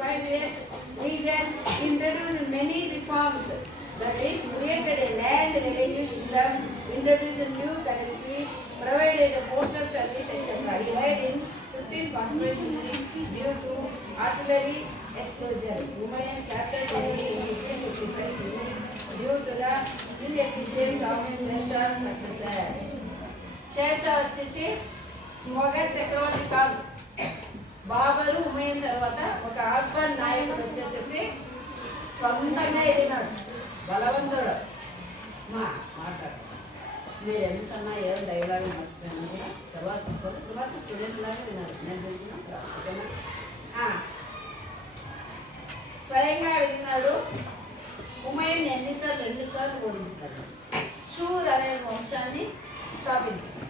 45 years, Nizam introduced many reforms. That is, created a land revenue system, introduced a new currency, provided a postal service, etc. He died in 1545 due to artillery explosion. Humayun captured Delhi in 1555 due to the inefficiency of Shershah's successors. Shershah వచ్చేసి మొఘల్ చక్రవర్తి కాదు, బాబరు హుమయూన్ తర్వాత ఒక అక్బర్ నాయకుడు వచ్చేసేసి సొంతంగా ఎదిగినాడు, బలవంతుడు. మాట్లాడు మీరు ఎంతన్నా ఏదో డైలాగ్ మర్చిపోయాను కూడా తర్వాత స్టూడెంట్ లాగా విన్నారు. నేను చదివినా స్వయంగా ఎదిగినాడు. హుమయూన్ ఎన్నిసార్లు 2 సార్లు ఓడించినాడు. షూర్ అనే వంశాన్ని స్థాపించాడు.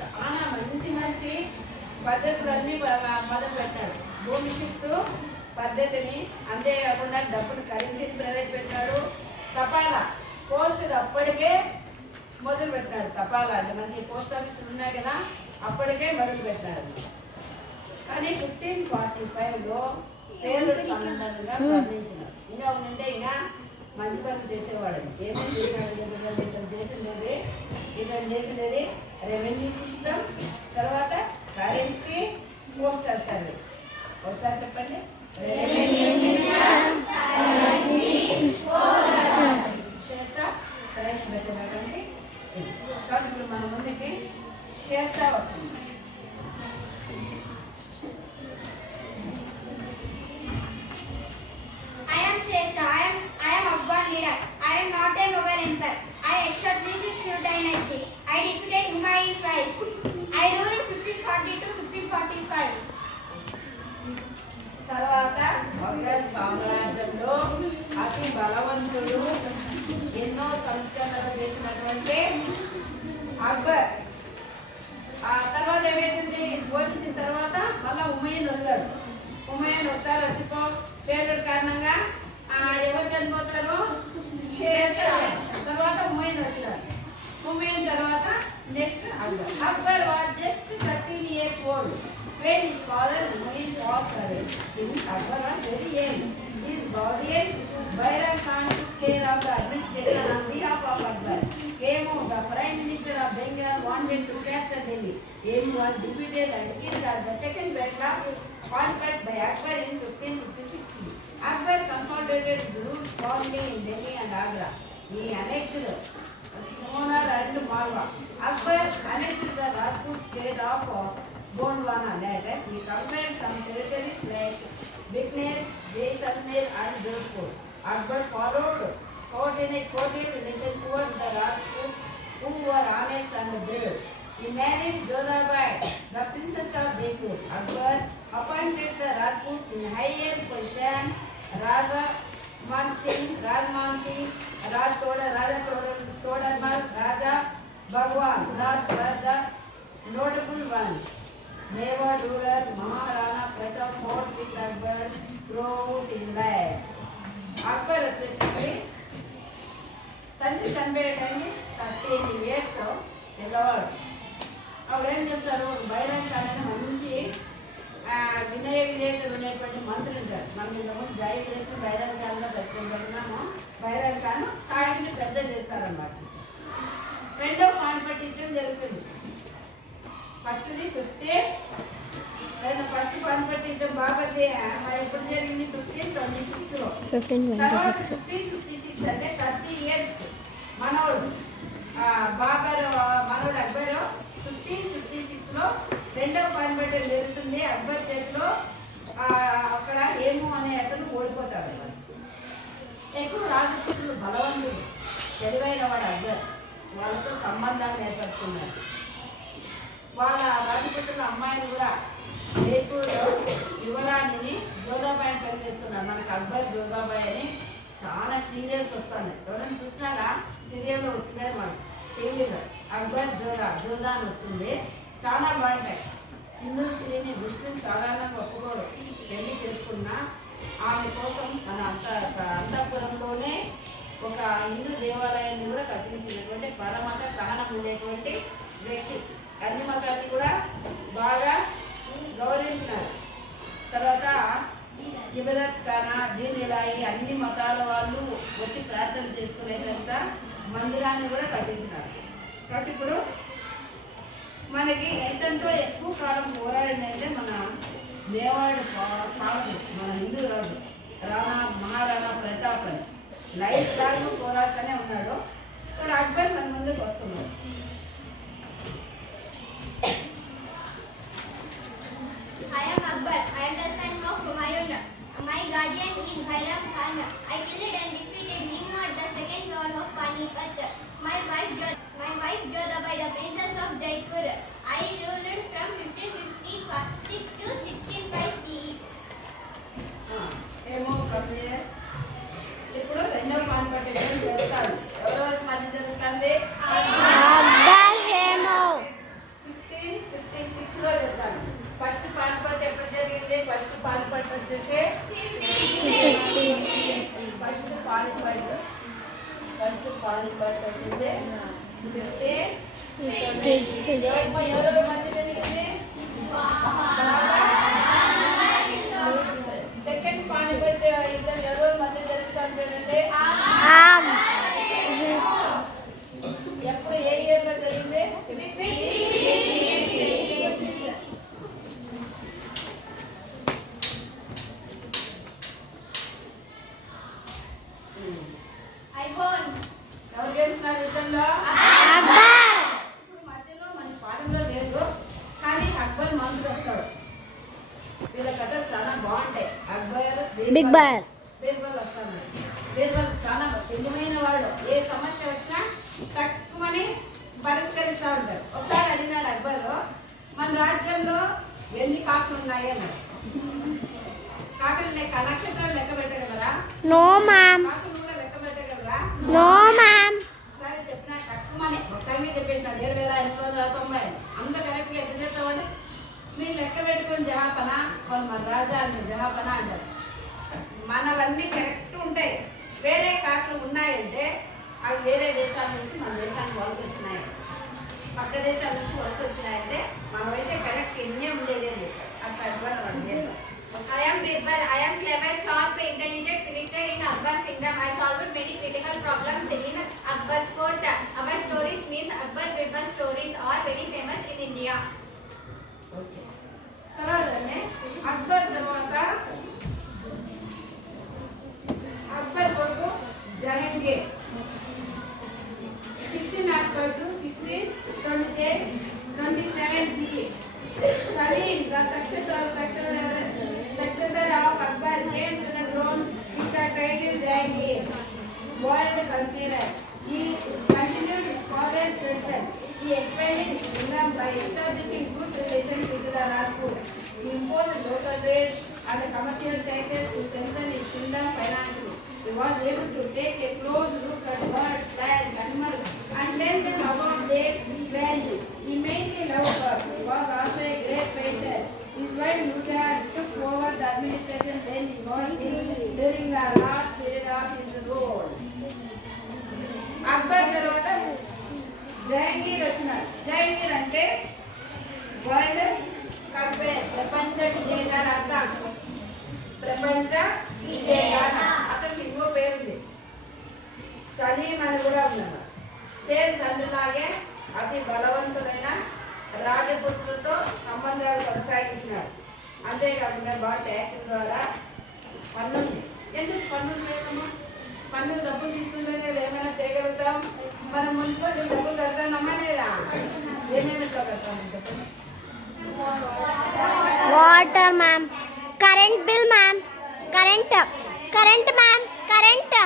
చాలా మంచి పద్ధతులన్నీ మొదలు పెట్టాడు. భూమి శిస్తు పద్ధతిని, అంతేకాకుండా డబ్బును కరెన్సీని ప్రవేశపెట్టాడు. తపాలా పోస్ట్ అప్పటికే మొదలు పెట్టాడు. తపాలా అంటే మనకి పోస్ట్ ఆఫీసులు ఉన్నాయి కదా, అప్పటికే మొదలు పెట్టాడు. కానీ 1545లో పేరుడు సంబంధంగా వర్ణించినాడు. ఇంకా ఉంటే ఇంకా మంచి పనులు చేసేవాడు. ఏమేమి చేశాడు? ఇతను చేసిండేది రెవెన్యూ సిస్టమ్, తర్వాత కరెన్సీ, పోస్టల్ సర్వీస్. ఒకసారి చెప్పండి. కరెన్సీ పెట్టినటువంటి కాబట్టి ఇప్పుడు మన ముందుకి షేర్షా వస్తుంది. I am Shershah. I am Afghan leader. I am not a Mughal emperor. I established Shur dynasty. I defeated Humayun twice. I ruled 1540 to 1545. తర్వాత మొఘల్ సామ్రాజ్యంలో అతి బలవంతుడు, ఎన్నో సంస్కరణలు చేసినటువంటి అక్బర్. ఆ తర్వాత ఏమైంది? ఓడించిన తర్వాత మళ్ళీ హుమయూన్ వస్తాడు. హుమయూన్ ఒకసారి వచ్చిపో పేరుడు కారణంగా ఎవరు చనిపోతారు? షేర్షా. తర్వాత హుమయూన్ వచ్చినాడు. హుమయూన్ తర్వాత next Akbar. Akbar was just 13 years old when his father Humayun was married. Since Akbar was very young, his guardian Bairam Khan took care of the administration on behalf of Akbar. Kemu, the Prime Minister of Bengal, wanted to capture Delhi. Kemu was defeated and killed at the second battle of Panipat by Akbar in 1556. Akbar consolidated his rule strongly in Delhi and Agra. He annexed Chonar and Malwa. Akbar annexed the Rajput state of Gondwana. Later, he conquered some territories like Bikaner, Jaisalmer and Jodhpur. Akbar followed cordial relation towards the Rajputs who were honest and brave. He married Jodhabai, the princess of Jaipur. Akbar appointed the Rajputs in higher position. Raja Man Singh, Raj Todarmal, Raja Bhagwan Das were the notable ones. Mewar ruler Maharana Pratap fought with Akbar throughout his life. Akbar వచ్చేసి తండ్రి చనిపోయేటండి 13 years పిల్లవాడు. అప్పుడు ఏం చేస్తారు? బైరామ్ ఖాన్ అని మంచి వినయ విధేయతలు ఉండేటువంటి మంత్రులు ఉంటారు. మనం ఇంతకుముందు జాయి చేసిన బైరామ్ ఖాన్లో పెట్టుకుంటున్నాము. బైరామ్ ఖాన్ సాయిని పెద్ద చేస్తారన్నమాట. రెండో పానిపట్ యుద్ధం జరుగుతుంది. ఫస్ట్ పానిపట్ యుద్ధం బాబర్ది ఎప్పుడు జరిగింది? 1526లో. తర్వాత 1556 అంటే 30 years మనోడు బాబర్ మనోడు అక్బర్ 1556లో రెండవ పానిపట్ జరుగుతుంది. అక్బర్ చేతిలో అక్కడ ఏమో అనే అతను ఓడిపోతారు. ఎక్కువ రాజపుత్రులు బలవంతుడు, తెలివైన వాడు అక్బర్. వాళ్ళతో సంబంధాలు ఏర్పడుతున్నారు. వాళ్ళ రాజపుత్రుల అమ్మాయిని కూడా జైపూర్లో యువరాణిని జోధాబాయిని పనిచేస్తున్నారు. మనకు అక్బర్ జోధాబాయి అని చాలా సీరియల్స్ వస్తాయి. ఎవరైనా చూసినారా? సీరియల్లో వచ్చినాయి మనం టీవీలో. అక్బర్ జోధా అని వస్తుంది. చాలా బాగుంటాయి. హిందూ స్త్రీని ముస్లిం సాధారణంగా ఒప్పుకోడు. పెళ్లి చేసుకున్న ఆమె కోసం మన అంతఃపురంలోనే ఒక హిందూ దేవాలయాన్ని కూడా కట్టించినటువంటి పరమత సహనం ఉండేటువంటి వ్యక్తి. అన్ని మతాన్ని కూడా బాగా గౌరవించినారు. తర్వాత ఇబరత్ ఖానా దీన్ ఇలాయి అన్ని మతాల వాళ్ళు వచ్చి ప్రార్థన చేసుకునేటంత మందిరాన్ని కూడా కట్టించినారు. కాబట్టి ఇప్పుడు మనకి ఎంతో ఎక్కువ కాలం పోరాడిందంటే మన మేవాడు పాలకుడు, మన హిందూ రాజు మహారాణా ప్రతాప్ అని లైఫ్ లాంగ్ పోరాడుతూనే ఉన్నాడు. ఇప్పుడు అక్బర్ మన ముందుకు వస్తున్నాడు. I am Akbar. I am the son of Humayun. My guardian is Bairam Khan. I killed and defeated him at the second war of Panipat. My wife Jodhabai, the princess of Jaipur. I ruled from 1556 to 1605 CE. ఏమో కవియే ఇప్పుడు రెండో పానిపట్ యుద్ధం జరుగుతాడు. ఎవరెవరి మధ్య జరుగుతుంది? అక్బర్ హేమో 1556 లో జరుగుతాడు. First Panipat ఎప్పుడు జరిగింది? ఫస్ట్ పానిపట్ వచ్చేసి ఫస్ట్ పానిపట్ వచ్చేసి ఎవరెవరి మధ్య జరిగింది? సెకండ్ పానిపట్ యుద్ధం ఎవరెవరి మధ్య జరుగుతాడు చూడండి. ఎప్పుడు ఏ ఇయర్ లో జరిగింది? ఎవరు గెలిచినారు యుద్ధంలో? ఇప్పుడు మధ్యలో మన పాఠంలో లేదు, కానీ అక్బర్ మంత్రులు వస్తాడు. వీళ్ళ కథలు చాలా బాగుంటాయి. అక్బర్ బిగ్బర్ బీర్బల్ వస్తాడు. బీర్బల్ చాలా తెలివైన వాడు. ఏ సమస్య వచ్చినా తక్కువని పరిష్కరిస్తూ ఉంటాడు. ఒకసారి అడిగినాడు అక్బర్, మన రాజ్యంలో ఎన్ని కాకులు ఉన్నాయి అన్నాడు. కాకులు లెక్క నక్షత్రాలు లెక్క పెట్టగలరా? No ma'am. కాకులు కూడా లెక్క పెట్టగలరా? No ma'am. సరే చెప్పినా తక్కువనే ఒకసారి మీరు చెప్పేసినాడు 7,890. అంత కరెక్ట్గా ఎట్లా చెప్తామండి? మీరు లెక్క పెట్టుకొని జహాపన మన రాజాలు జహాపన అంటారు. మనవన్నీ కరెక్ట్ ఉంటాయి. వేరే కాకులు ఉన్నాయంటే అవి వేరే దేశాల నుంచి మన దేశానికి వలస వచ్చినాయి, పక్క దేశాల నుంచి వలస వచ్చినాయంటే మనమైతే కరెక్ట్ ఎన్నే ఉండేది అని చెప్పారు. అట్లా advance I am Birbal. I am clever, sharp, intelligent, twisted in Akbar's kingdom. I solved many critical problems in Akbar's court. Our stories means Akbar Birbal stories are very famous in India. తర్వాత అక్బర్ తర్వాత అక్బర్ కొడుకు Jahangir 1602 to 1627 CE. Salim, the successor of Akbar, came to the throne with the title Jahangir, world conqueror. He continued his father's tradition. He expanded his kingdom by establishing good relations with the Rajput. He imposed local trade and commercial taxes to strengthen his kingdom financially. He was able to take a close look at birds, plants, animals, and tell them about their value. He mainly loved birds. He was also a great painter. His wife Nurjahar took over the administration when he was ill during the last period of his rule. Akbar తర్వాత జహంగీర్ వచ్చినాడు. జహంగీర్ అంటే world compare, ప్రపంచ విజేతాడు అర్థం. ప్రపంచ విజేతాడు. అతనికి ఇంకో పేరుంది సలీం అని కూడా ఉన్నాడు. సేమ్ తండ్రిలాగే అతి బలవంతుడైన రాజపుత్రులతో సంబంధాలు కొనసాగించినాడు. అంతేకాకుండా బాగా ట్యాక్స్ ద్వారా పన్నుంది. ఎందుకు పన్నులు లేదమ్మా? పన్నులు డబ్బులు తీసుకుంటేనే ఏమైనా చేయగలుగుతాం. మనం మున్సిపాలిటీ డబ్బులు కడతామా లేదా? ఏమేమి కడతాం చెప్పండి. Water ma'am, current bill ma'am, current ma'am, current.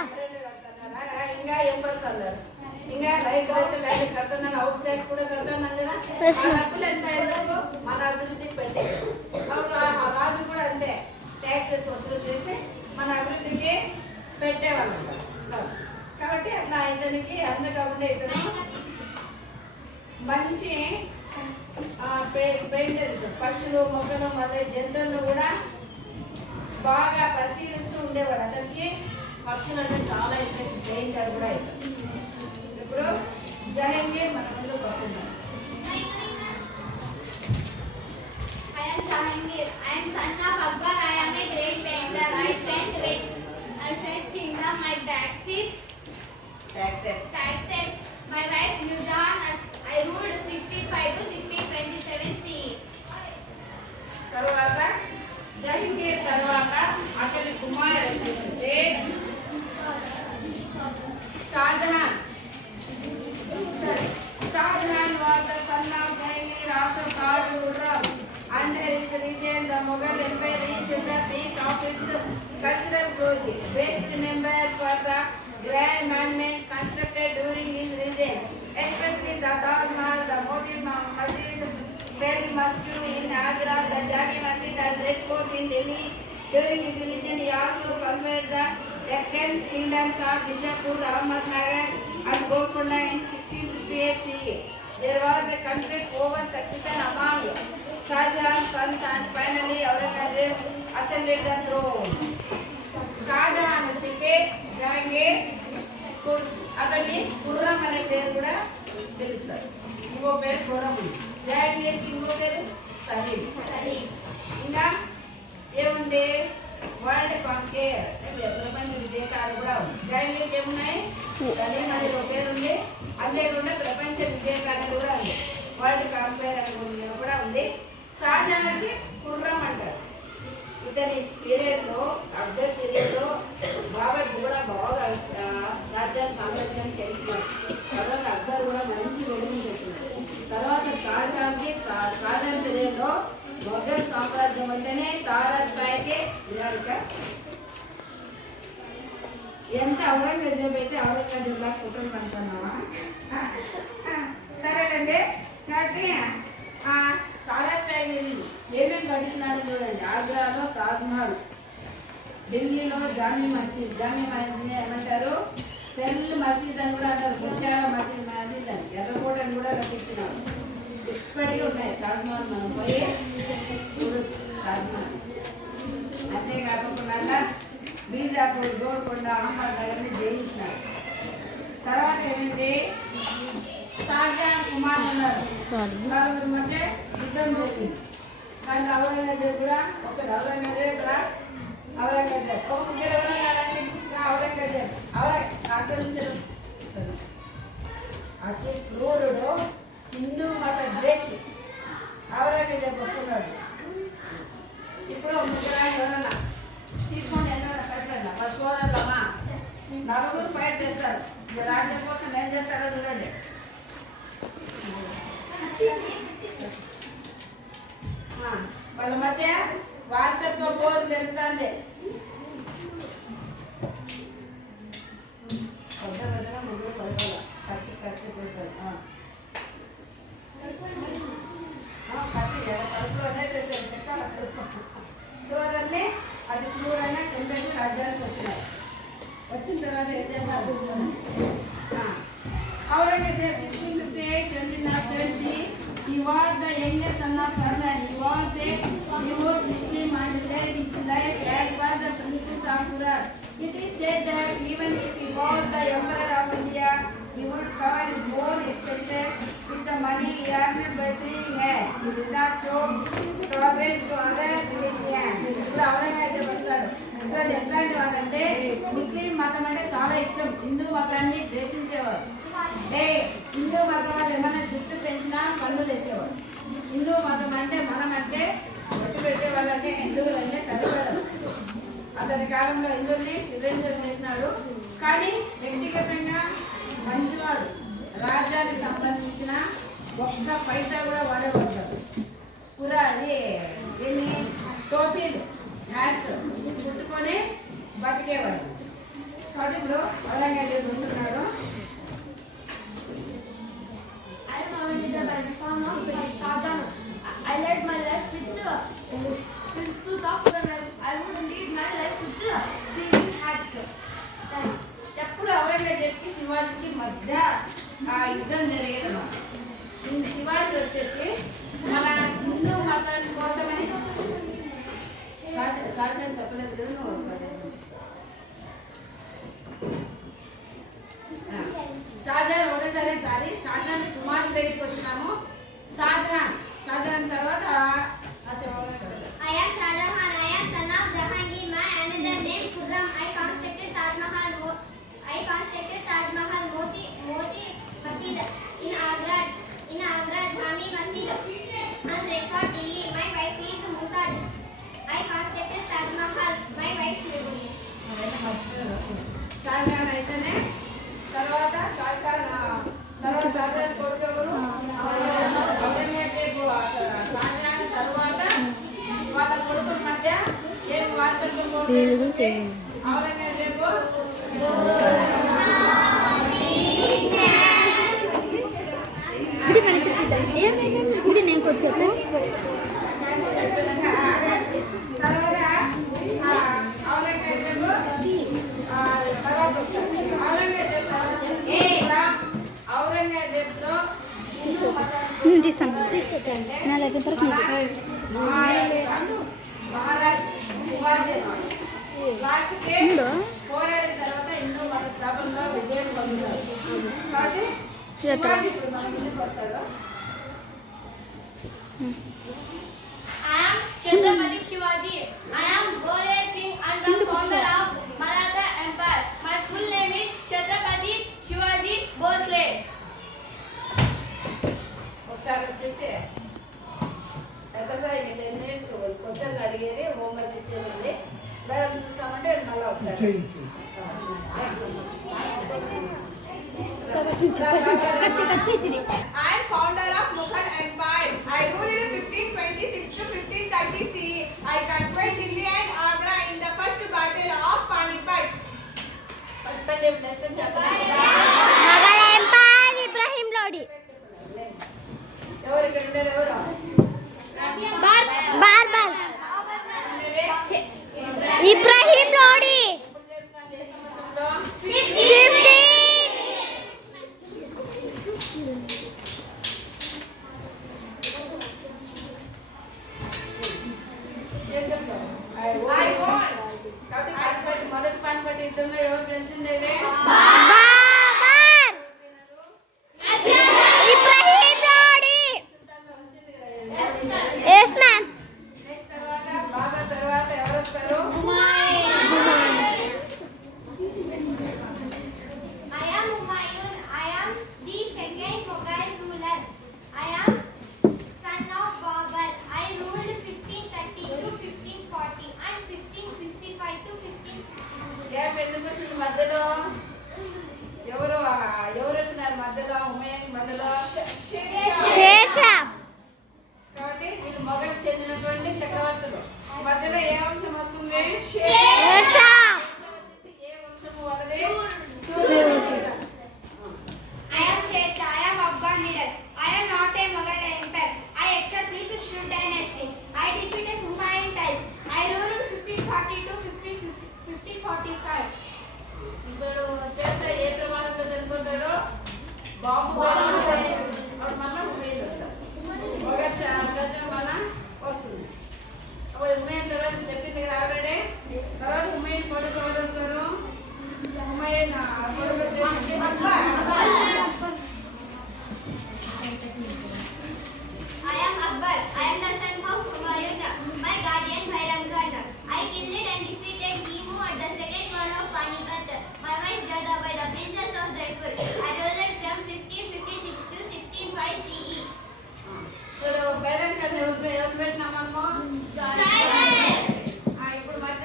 ఇంకా ఏం కడతారు? ఇంకా రైతు కడుతున్నాను, హౌస్ ట్యాక్స్ కూడా కడుతున్నాను కదా. డబ్బులు ఎంత ఎందుకు? మన అభివృద్ధికి పెట్టే. అప్పుడు ఆ రాజు కూడా అంతే ట్యాక్సెస్ వసూలు చేసి మన అభివృద్ధికి పెట్టేవాళ్ళు. కాబట్టి అట్లా ఇతనికి అంతకాకుండా ఇతను మంచి పెయింటర్స్, పక్షులు, మొక్కలు, మొదలై జంతువులను కూడా బాగా పరిశీలిస్తూ ఉండేవాడు. అతనికి పక్షులు అంటే చాలా ఇంట్రెస్ట్, పెయింటర్ కూడా అవుతాడు. ఇప్పుడు జహంగీర్ మన ముందుకు వస్తున్నాడు. I am Jahangir. I am son of Akbar. I am a great painter. I mosque in Agra, the Jami Masjid and Red Fort in Delhi. During his religion, he also conquered the Deccan kingdoms of Bijapur, Ahmednagar and Golconda in 1658 CE. There was a complete over succession among Shah Jahan's sons and finally Aurangzeb ascended the throne. Shah Jahan వచ్చేసి జహాంగీర్ అతన్ని ఖుర్రం అనే పేరు కూడా పిలుస్తారు. ఇంకో పేరు ఖుర్రం. జహాంగీర్కి ఇంకో పేరు సలీం. ఇంకా ఏముంది వరల్డ్ కాంకేర్ ప్రపంచ విజేతాలు కూడా ఉంది. జహాంగీర్కి ఏమున్నాయి సలీం అనే ఒక పేరు ఉంది. అంతేకాకుండా ప్రపంచ విజేతాలు కూడా ఉంది. వరల్డ్ కాంకేర్ అనే కూడా ఉంది. షాజహాన్కి ఖుర్రం అంటారు. ఇతని పీరియడ్లో అక్బర్ పీరియడ్లో బాబాయ్ కూడా బాగా రాజ్యాన్ని సామ్రాజ్యాన్ని తెలిసినాడు. తర్వాత అక్బర్ కూడా మంచి వెలుగుని వచ్చినాడు. తర్వాత షాజహాన్ పీరియడ్లో మొఘల్ సామ్రాజ్యం అంటేనే తారా స్థాయికి విరాలిక. ఎంత ఔరంగజేబ్ అయితే ఔరంగజేబ్ లాగా కుటుంబం అంటున్నావా? సరేనండి. కాబట్టి తారా స్థాయి వెళ్ళింది. ఏమేమి కట్టించినాడు చూడండి. ఆగ్రాలో తాజ్మహల్, ఢిల్లీలో జామీ మసీద్. జామీ మసీద్ ఏమంటారు? పెర్ల్ మసీద్ అని కూడా అంటారు. ముత్యాల మసీద్ అని ఎర్రకోటని కూడా కట్టించినారు. ఇప్పటికీ ఉన్నాయి తాజ్మహల్. మనం పోయి చూడొచ్చు తాజ్మహల్. అంతేకాకుండా బీజాపూర్, గోల్కొండ, అహ్మద్నగర్ని జయించినారు. తర్వాత ఏంటి? షాజహాన్ కుమార్ ఉన్నారు. నలుగురు మధ్య యుద్ధం చేసింది. కానీ ఔరంగజేబ్ కూడా ఒక ఔరంగజేబ్ ఒక ముగ్గురు ఎవరున్నారండి? ఔరంగజేబ్ అతి క్రూరుడు, హిందూ మత ద్వేషి ఔరంగజేబ్ వస్తున్నాడు. ఇప్పుడు ముగ్గురు ఎవరన్నా తీసుకొని వెళ్ళారా? కట్టండి. వాళ్ళ సోదరులమ్మా నలుగురు ఫైట్ చేస్తారు. రాజ్యం కోసం ఏం చేస్తారో చూడండి. వాళ్ళ మధ్య వారసత్వ పోరు జరుగుతుంది. సోదరుని అది క్రూరంగా చంపేసి రాజ్యానికి వచ్చినారు. వచ్చిన తర్వాత ఏం చేస్తారు? Aurangzeb 1658-1770, he was the youngest son of Shahjahan. He was a devout Muslim and led his life as was the princess of Gujarat. It is said that even if he was the emperor of India, he would cover his own expenses with the money he earned by swinging hands. He did not show tolerance to other religions. ఇప్పుడు ఔరంగజేబ్ వస్తాడు. ఇక్కడ ఎట్లాంటి వాడంటే ముస్లిం మతం అంటే చాలా ఇష్టం. హిందూ మతాన్ని ద్వేషించేవాడు. హిందూ మతం వాళ్ళు ఏమైనా జుట్టు పెంచినా పన్నులు వేసేవాడు. హిందూ మతం అంటే మనం అంటే బొట్టు పెట్టేవాళ్ళంటే హిందువులు అంటే సరిపడదు. అతని కాలంలో హిందువుల్ని చిరంజీవి చేసినాడు. కానీ వ్యక్తిగతంగా మంచివాడు. రాజ్యానికి సంబంధించిన ఒక్క పైసా కూడా వాడేవాడు. పురా అది దీన్ని టోపీలు హ్యాట్స్ చుట్టుకొని బతికేవాడు. కాబట్టి ఇప్పుడు ఔరంగజేబ్ వస్తున్నాడు. I led my life with the principles of I would lead my life with the saving hats. ఎప్పుడు ఔరంగజేబ్కి శివాజీకి మధ్య ఆ యుద్ధం జరిగేదన్నమాట. శివాజీ వచ్చేసి మన హిందూ మతం కోసమని షాజహాన్ చెప్పలేదు కదా నువ్వు. షాజహాన్ ఒకటేసారి షాజహాన్ కుమార్ దగ్గరికి వచ్చినాము. షాజహాన్ తర్వాత I am Shahjahan. I am son of Jahangir. My another name Khurram. I constructed Taj Mahal Moti Masjid in Agra, Jami Masjid and Red Fort, Delhi. My wife is Mumtaz. I constructed Taj Mahal. My wife is Shahjahan అయితేనే తర్వాత షాజహాన్ కొడుకు ఎవరు? ఔరంగజేబు. షాజహాన్ తర్వాత వాళ్ళ కొడుకుల మధ్య ఏం వారసత్వం ఔరంగజేబు ఇది నేను ఇంకొచ్చేపు తర్వాత ఔరంగజేబు తర్వాత వస్తుంది. ఔరంగజేబుతో నేను తీస్తాను నా దగ్గర మహారాజ్ శివాజీ లాస్ట్కి పోరాడిన తర్వాత హిందూ మత స్థాపనలో విజయం పొందుతారు. కాబట్టి శివాజీ ఇప్పుడు మన ముందుకు వస్తాడు. I am Chhatrapati Shivaji. I am warrior king and the founder of Maratha Empire. My full name is Chhatrapati Shivaji Bhosle. ఒకసారి వచ్చేసి ఒకసారి 10 minutes క్వశ్చన్ అడిగేది హోంవర్క్ ఇచ్చేది మేడం చూస్తామంటే మళ్ళీ ఒకసారి I am founder of Mughal Empire. I ruled 1526 to 1530 CE. I conquered Delhi and Agra in the first battle of Panipat. First lesson చెప్పండి. Mughal empire Ibrahim Lodi ఎవరు ఇక్కడ ఉండేది ఎవరు బార్బర్ ఇబ్రాహిం లోడి 15 I won. కాబట్టి పానిపట్ మొదటి పానిపట్ యుద్ధంలో ఎవరు గెలిచిండేది? Babur Ibrahim Lodi yes ma'am next తర్వాత బాబర్ తర్వాత ఎవరు వస్తారు? I am Humayun. I am the second Mughal ruler. I am son of Babur. I ruled 1530 to 1540 and 1555 to 1560. Gap ఎందుకు వచ్చింది మధ్యలో? ఎవరు వచ్చినారు మధ్యలో? హుమయూన్ మధ్యలో. శేష కాబట్టి వీళ్ళు మొఘల్ చెందినటువంటి చక్రవర్తులు. మధ్యలో ఏ వంశం వస్తుంది? శేష వచ్చేసి ఏ వంశం వాళ్ళది? I am Shesha. I am Afghan leader. I am not a Mughal empire. I established Shur dynasty. I defeated Humayun type. I ruled 1540 to 1545. ఇప్పుడు చేస్తే ఏ ప్రమాదంలో చనిపోతాడో బాంబు అప్పుడు మళ్ళీ హుమయూన్ వస్తారు. మొఘల్ రాజ్యం వల్ల వస్తుంది. అప్పుడు హుమయూన్ తర్వాత చెప్పింది కదా ఆల్రెడీ. తర్వాత హుమయూన్ కొడుకు ఎవరు వస్తారు? హుమయూన్ కొడుకు వచ్చేసి I am Akbar. I am the son of Humayun. My guardian Bairam Khan. I killed and defeated Timu at the second war of Panipat. My wife Jadabai, the princess of Jaipur. I ruled from 1556 to 1605 CE. ఇప్పుడు బైరం కన్నా ఎవరు పెట్టినా మనము ఇప్పుడు మధ్య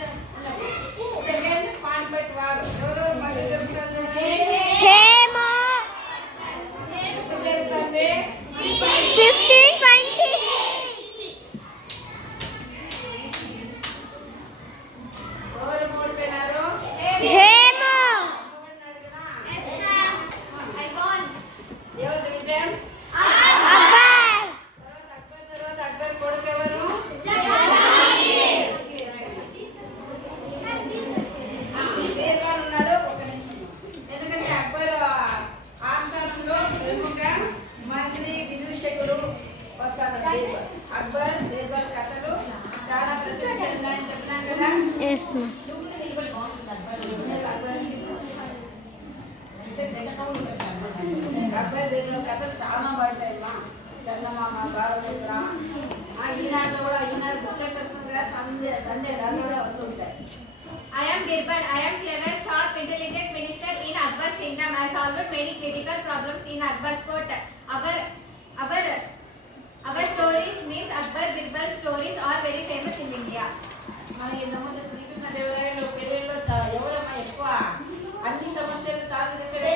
second Panipat వారు ఎవరు మధ్య జరుగుతుంది? హేమ ఎప్పుడు జరుగుతుంది? 1520 ఎవరు ఓడిపోయినారు? హేమ ఓడినాడు కదా? I won. ఎవరిది విజయం? అక్బర్ తర్వాత అక్బర్ కొడుకు ఎవరు? బీర్బల్ ఉన్నాడు. ఒక నిమిషం. ఎందుకంటే అక్బర్ ఆస్థానంలో ప్రముఖ మంత్రి విదూషకుడు వస్తాడు. బీర్బల్. అక్బర్ బీర్బల్ కథలు చాలా ప్రసిద్ధి చెందాయని చెప్పినాం కదా. ఎస్ మ్యామ్ అక్బర్ బీర్బల్ కథలు చాలా పడతాయి మా చందమామ బాలచంద్ర ఈనాడులో కూడా ఈనాడు బుక్లెట్ వస్తుంది కదా. సండే దాంట్లో కూడా వస్తుంటాయి. I am Birbal. I am clever, sharp, intelligent minister in Akbar's kingdom. I solved many critical problems in Akbar's court. Our stories means Akbar Birbal stories are very famous in India. మరి ఇంతకుముందు శ్రీకృష్ణ దేవరాయలు పేరులో ఎవరమ్మా ఎక్కువ అన్ని సమస్యలు solve చేసేది?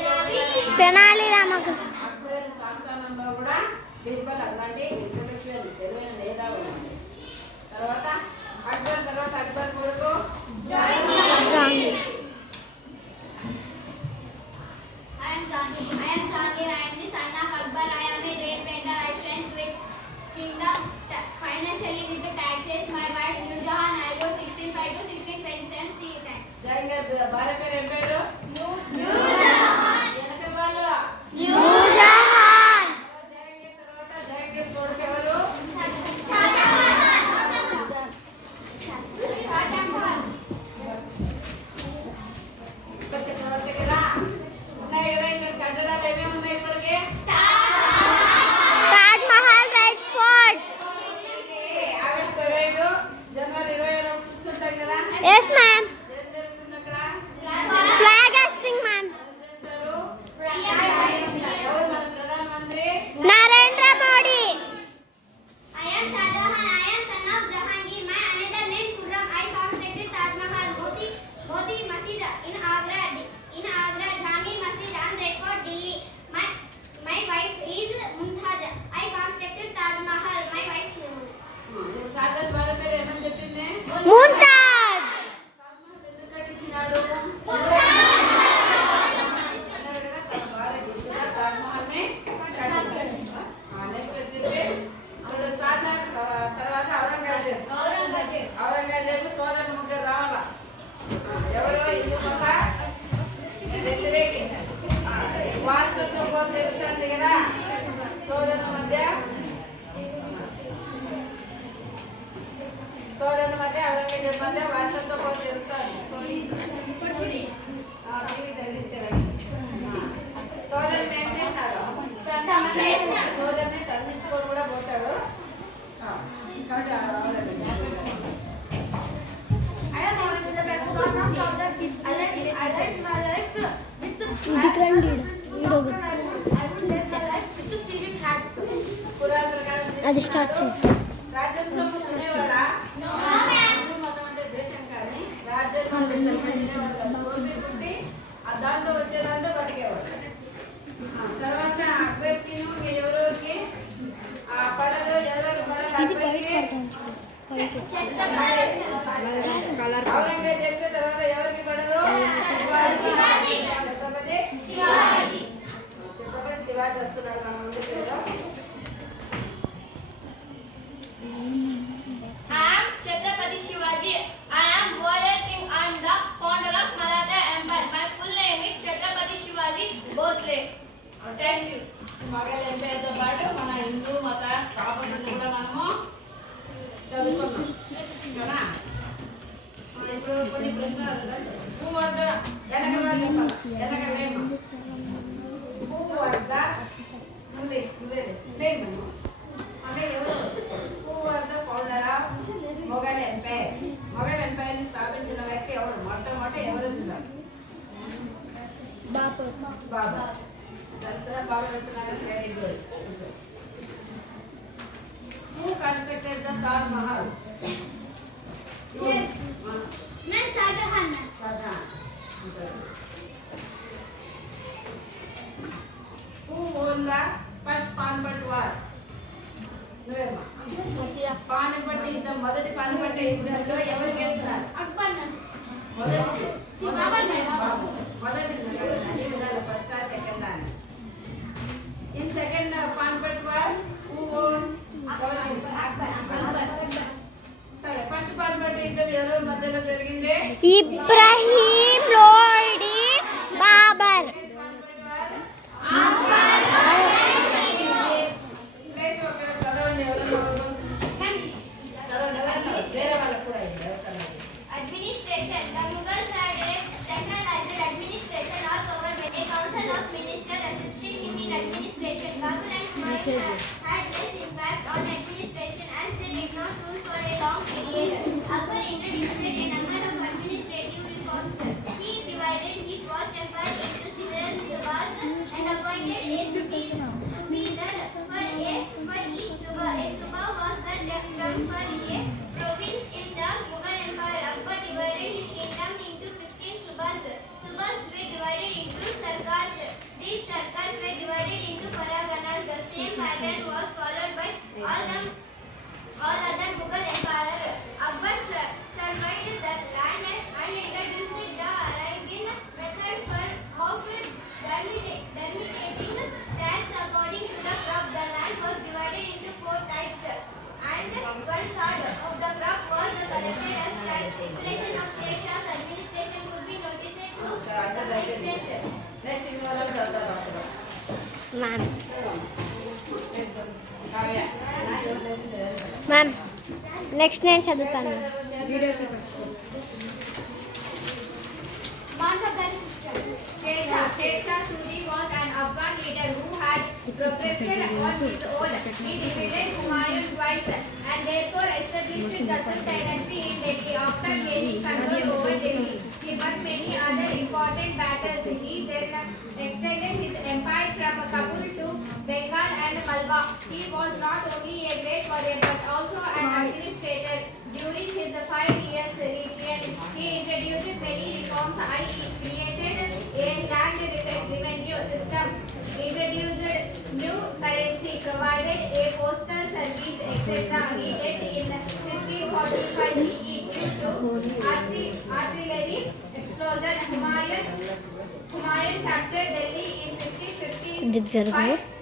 తెనాలి రామకృష్ణ అక్బర్ ఆస్థానంలో కూడా బీర్బల్ అలాంటి ఇంటలెక్చువల్ తెలివైన మేధావి ఉన్నాడు. తర్వాత అక్బర్ కొడుకు Jahangir I am Jahangir. I am the son of Akbar. I am a great painter. I strength with kingdom భార్య పేరు ఏం పేరు? వెనక వాళ్ళు జహంగీర్ తర్వాత జహంగీర్ కొడుకు ఎవరు? ఇంకా చక్రవర్తి కదా ఉన్నాయి కదా. ఇంకా కట్టడాలు ఏమేమి ఉన్నాయి ఇప్పటికే? Taj Mahal, Red Fort. August 25 జనవరి 20 చూస్తుంటాం కదా. Yes ma'am. ఏం జరుగుతుంది అక్కడ? Flag hoisting ma'am. చేస్తారు. ఎవరు మన ప్రధానమంత్రి? Narendra Modi. I am Shahjahan. I am son of Jahangir. My another name Khurram. I constructed Taj Mahal, Moti Masjid in Agra, Jami Masjid and Red Fort, Delhi. My wife is Mumtaz. I constructed Taj Mahal. My wife name. Sadat వాళ్ళ పేరు ఏమని చెప్పింది? ముంతాజ్. తాజ్మహల్ ఎందుకు కట్టించినాడు? అన్నాడు కదా, తన భార్య గుర్తుగా తాజ్మహల్ని కట్టించాడు. నెక్స్ట్ వచ్చేసి ఇప్పుడు షాజహాన్ తర్వాత ఔరంగజేబు సోదరు ముగ్గురు రావాల. ఎవరు? హిందూ మత వ్యతిరేకి. వారసత్వం కోసం తెలుస్తుంది కదా సోదరుల మధ్య ఔరంగజేబు మధ్య వారసత్వం కోసం తెలుస్తుంది. టీవీ తగ్గించారు. సోదరుని ఏం చేస్తాడు? సోదరుని తగ్గించుకొని కూడా పోతాడు. కాబట్టి అది స్టార్ట్ చేయి. రాజ్యం ఉండేవాడా? హిందూ మతం అంటే దేశం కానీ రాజ్యం దాంట్లో వచ్చే దాంట్లో బతికేవాడు. తర్వాత అక్బర్కి ఎవరెవరికి ఆ పడదు, ఎవరెవరికి పడదు అక్బర్కి ఔరంగజేబు తర్వాత ఎవరికి పడదు? ఛత్రపతి శివాజీ వస్తున్నాడు మన ముందు పేరు. I am Chhatrapati Shivaji. I am warrior king and the founder of Maratha Empire. My full name is Chhatrapati Shivaji Bhosle. Thank you. Mughal ఎంపైర్తో పాటు మన హిందూ మత స్థాపకులను కూడా మనము చదువుకున్నాం కదా. ఇప్పుడు కొన్ని ప్రశ్నలు అడుగుతాను. భూవర్గ వెనక వాళ్ళు చెప్పాలి. వెనక వేమ భూవర్గ లేదు అంటే ఎవరు? భూవర్గ founder of Mughal empire. Mughal ఎంపైర్ని స్థాపించిన వ్యక్తి ఎవరు? మొట్టమొదట ఎవరు వచ్చినారు? బాబర్. బాబర్ వచ్చినారు. Very good. Who constructed the Taj Mahal? Shahjahan. Shahjahan. Who won the first Panipat War? నువ్వేమ్మా? పానిపట్ యుద్ధం, మొదటి పానిపట్ యుద్ధంలో ఎవరు గెలిచినారు? మొదటి ఫస్ట్ సెకండ్ అని. In second Panipat war who won? సరే, ఫస్ట్ పానిపట్ యుద్ధం ఎవరి మధ్యలో జరిగింది? ఇబ్రాహీం లోడి బాబర్. ప్లేస్ ఒక చదవండి. ఎవరు చదవండి. వేరే వాళ్ళకు కూడా ఇది ఎవరికన్నా. Administration. The Mughals had a centralized administration all over. A council of ministers assisted him in administration. Babur and Humayun had less impact on administration as they did not rule for a long period. Akbar introduced a number of administrative reforms. Ma'am Kavya ma'am next నేను చదువుతాను. Mansagar system. Shershah Suri was an Afghan leader who had progressed on his own. He defeated Humayun twice and therefore established the Sultanate in Delhi after gaining control over Delhi. He won many other important battles. He then extended his empire from Kabul to Bengal and Malwa. He was not only a great warrior but also an administrator. During his 5 years regime, he introduced many reforms, i.e. created a land revenue system, introduced new currency, provided a postal service, etc. He died in 1545 CE due to artillery explosion. Humayun captured Delhi in 1555